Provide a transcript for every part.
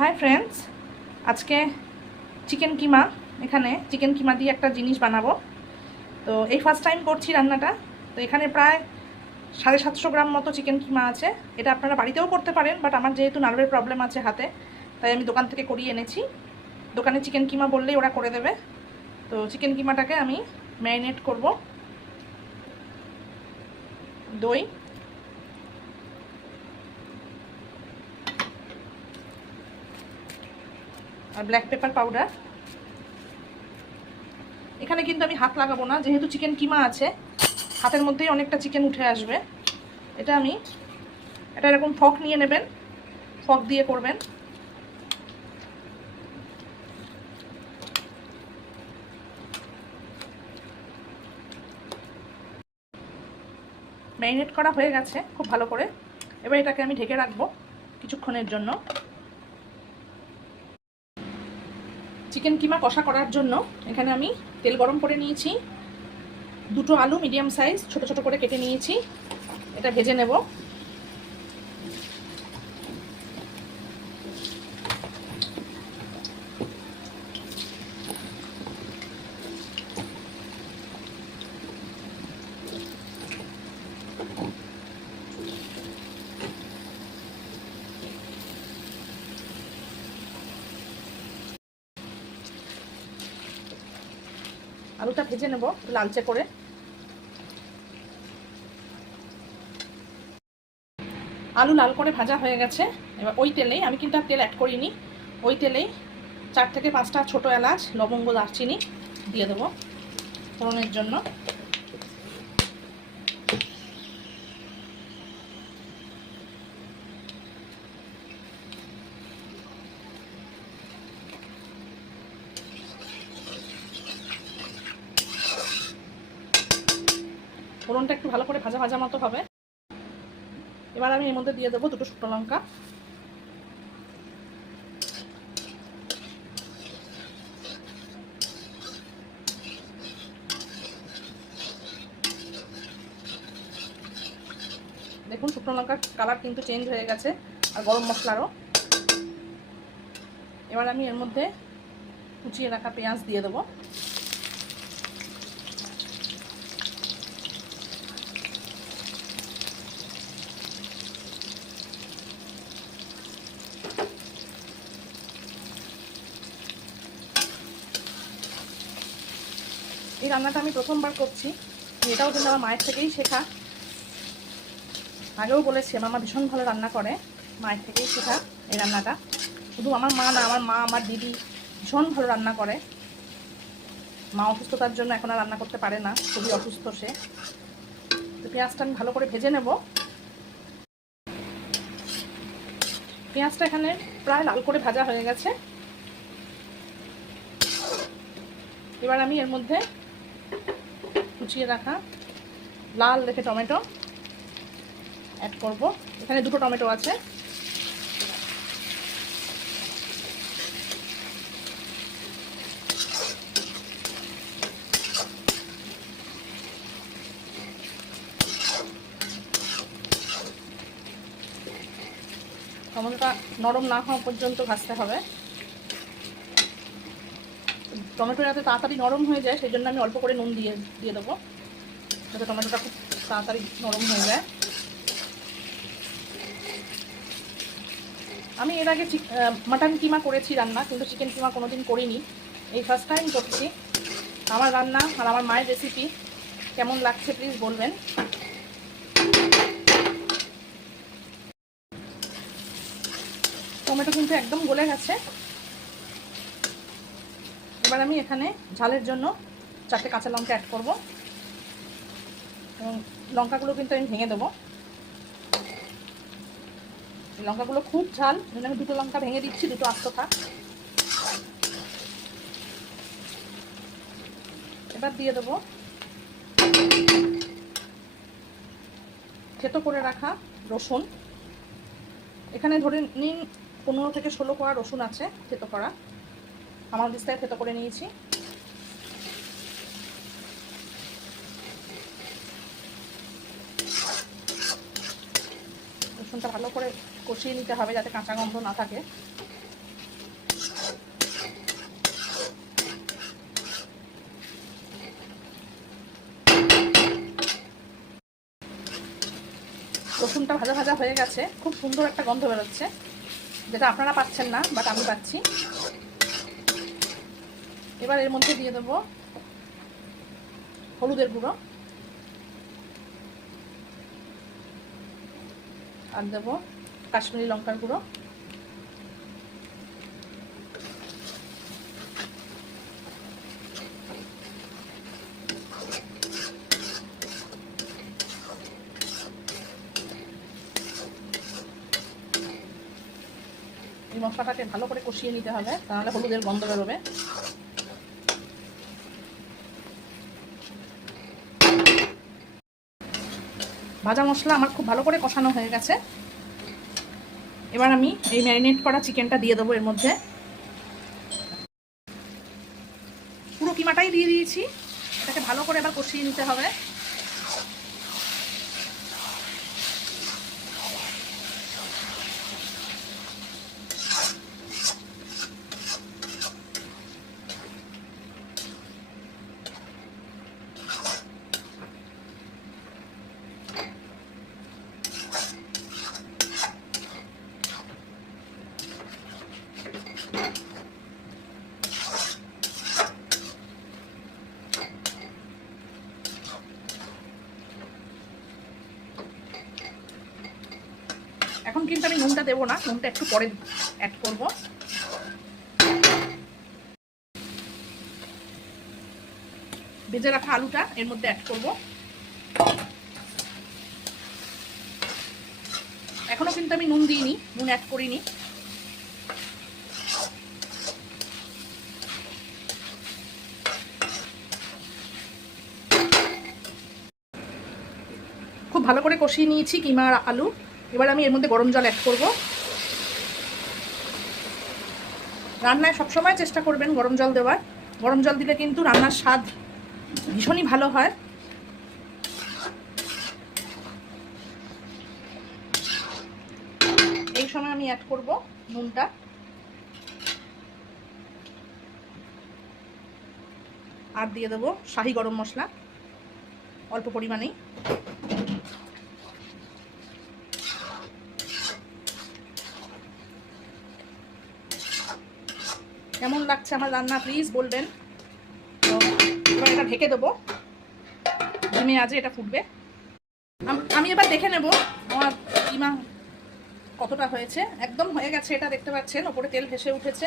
Hi friends, আজকে chicken কিমা এখানে chicken কিমা দিয়ে একটা জিনিস বানাবো। তো এই ফার্স্ট টাইম করছি রান্নাটা। তো এখানে প্রায় 750 গ্রাম মতো চিকেন কিমা আছে। এটা আপনারা বাড়িতেও করতে পারেন, বাট আমার যেহেতু নার্ভের প্রবলেম আছে হাতে, তাই আমি দোকান থেকে করিয়ে এনেছি। দোকানে চিকেন কিমা বললেই ওরা করে দেবে। তো চিকেন কিমাটাকে আমি ম্যারিনেট করব। দই, আর ব্ল্যাক পেপার পাউডার। এখানে কিন্তু আমি হাত লাগাবো না, যেহেতু চিকেন কিমা আছে হাতের মধ্যেই অনেকটা চিকেন উঠে আসবে। এটা এরকম ফক নিয়ে নেবেন, ফক দিয়ে করবেন। ম্যারিনেট করা হয়ে গেছে খুব ভালো করে। এবার এটাকে আমি ঢেকে রাখবো কিছুক্ষণের জন্য। চিকেন কিমা কষা করার জন্য এখানে আমি তেল গরম করে নিয়েছি। দুটো আলু মিডিয়াম সাইজ ছোট ছোট করে কেটে নিয়েছি। এটা ভেজে নেব। আলুটা ভেজে নেব লালচে করে। আলু লাল করে ভাজা হয়ে গেছে। এবার ওই তেলেই, আমি কিন্তু আর তেল অ্যাড করিনি, ওই তেলেই 4 থেকে 5টা ছোটো এলাচ, লবঙ্গ, দারচিনি দিয়ে দেবো ফোড়নের জন্য। ফোড়নটা একটু ভালো করে ভাজা ভাজা মতো হবে। এবার আমি এর মধ্যে দিয়ে দেবো 2টো শুকনো লঙ্কা। দেখুন শুকনো লঙ্কার কালার কিন্তু চেঞ্জ হয়ে গেছে, আর গরম মশলারও। এবার আমি এর মধ্যে কুচিয়ে রাখা পেঁয়াজ দিয়ে দেবো। এই রান্নাটা আমি প্রথমবার করছি, এটাও কিন্তু আমার মায়ের থেকেই শেখা। আগেও বলেছি আমার মা ভীষণ ভালো রান্না করে, মায়ের থেকেই শেখা এই রান্নাটা। শুধু আমার মা না, আমার মা, আমার দিদি ভীষণ ভালো রান্না করে। মা অসুস্থতার জন্য এখন আর রান্না করতে পারে না, খুবই অসুস্থ সে। তো পেঁয়াজটা আমি ভালো করে ভেজে নেব। পেঁয়াজটা এখানে প্রায় লাল করে ভাজা হয়ে গেছে। এবার আমি এর মধ্যে কুচিয়ে রাখা লাল দেখে টমেটো অ্যাড করব। এখানে 2টো টমেটো আছে। টমেটোটা নরম না হওয়া পর্যন্ত ভাজতে হবে। টমেটো যাতে তাড়াতাড়ি নরম হয়ে যায় সেই জন্য আমি অল্প করে নুন দিয়ে দেবো, যাতে টমেটোটা খুব তাড়াতাড়ি নরম হয়ে যায়। আমি এর আগে মাটন কিমা করেছি রান্না, কিন্তু চিকেন কিমা কোনোদিন করিনি, এই ফার্স্ট টাইম করছি। আমার রান্না আর আমার মায়ের রেসিপি কেমন লাগছে প্লিজ বলবেন। টমেটো কিন্তু একদম গলে গেছে। এবার আমি এখানে ঝালের জন্য 4টে কাঁচা লঙ্কা অ্যাড করব, এবং লঙ্কাগুলো কিন্তু আমি ভেঙে দেবো। লঙ্কাগুলো খুব ঝাল, আমি 2টো লঙ্কা ভেঙে দিচ্ছি, 2টো আস্ত থাক। এবার দিয়ে দেবো থেতো করে রাখা রসুন। এখানে ধরে নিন 15 থেকে 16 কোয়া রসুন আছে থেতো করা, আমার দিস্তায় থেতো করে নিয়েছি। রসুনটা ভালো করে কষিয়ে নিতে হবে যাতে কাঁচা গন্ধ না থাকে। রসুনটা ভাজা ভাজা হয়ে গেছে, খুব সুন্দর একটা গন্ধ বেরোচ্ছে, যেটা আপনারা পাচ্ছেন না বাট আমি পাচ্ছি। এবার এর মধ্যে দিয়ে দেবো হলুদের গুঁড়ো, আর দেবো কাশ্মীরি লঙ্কার গুঁড়ো, এই মশলাটাকে ভালো করে কষিয়ে নিতে হবে, তাহলে হলুদের গন্ধ বেরোবে। ভাজা মশলা আমার খুব ভালো করে কষানো হয়ে গেছে। এবার আমি এই ম্যারিনেট করা চিকেনটা দিয়ে দেবো এর মধ্যে। পুরো কিমাটাই দিয়ে দিয়েছি, এটাকে ভালো করে এবার কষিয়ে নিতে হবে। এখন কিন্তু আমি নুনটা দেবো না, নুনটা একটু পরে অ্যাড করব। ভেজে রাখা আলুটা এর মধ্যে অ্যাড করব। এখনো কিন্তু আমি নুন দিইনি, নুন অ্যাড করিনি। খুব ভালো করে কষিয়ে নিয়েছি কিমা আর আলু। এবার আমি এর মধ্যে গরম জল অ্যাড করব। রান্নায় সবসময় চেষ্টা করবেন গরম জল দেওয়ার। গরম জল দিলে কিন্তু রান্নার স্বাদ ভীষণই ভালো হয়। এই সময় আমি অ্যাড করব নুনটা, আর দিয়ে দেবো শাহি গরম মশলা অল্প পরিমাণেই। কেমন লাগছে আমার রান্না প্লিজ বলবেন। তো এবার এটা ঢেকে দেবো, ধিমে আঁচে এটা ফুটবে। আমি এবার দেখে নেব আমার কিমা কতটা হয়েছে। একদম হয়ে গেছে, এটা দেখতে পাচ্ছেন ওপরে তেল ভেসে উঠেছে।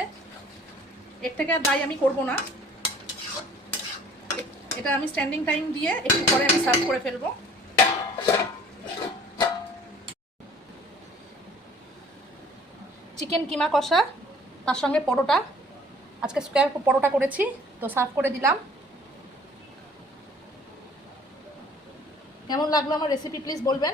এর থেকে আর দাই আমি করব না, এটা আমি স্ট্যান্ডিং টাইম দিয়ে একটু পরে আমি সার্ভ করে ফেলবো। চিকেন কিমা কষা, তার সঙ্গে পরোটা, আজকে স্কোয়ার পরোটা করেছি, তো সার্ভ করে দিলাম। কেমন লাগলো আমার রেসিপি প্লিজ বলবেন।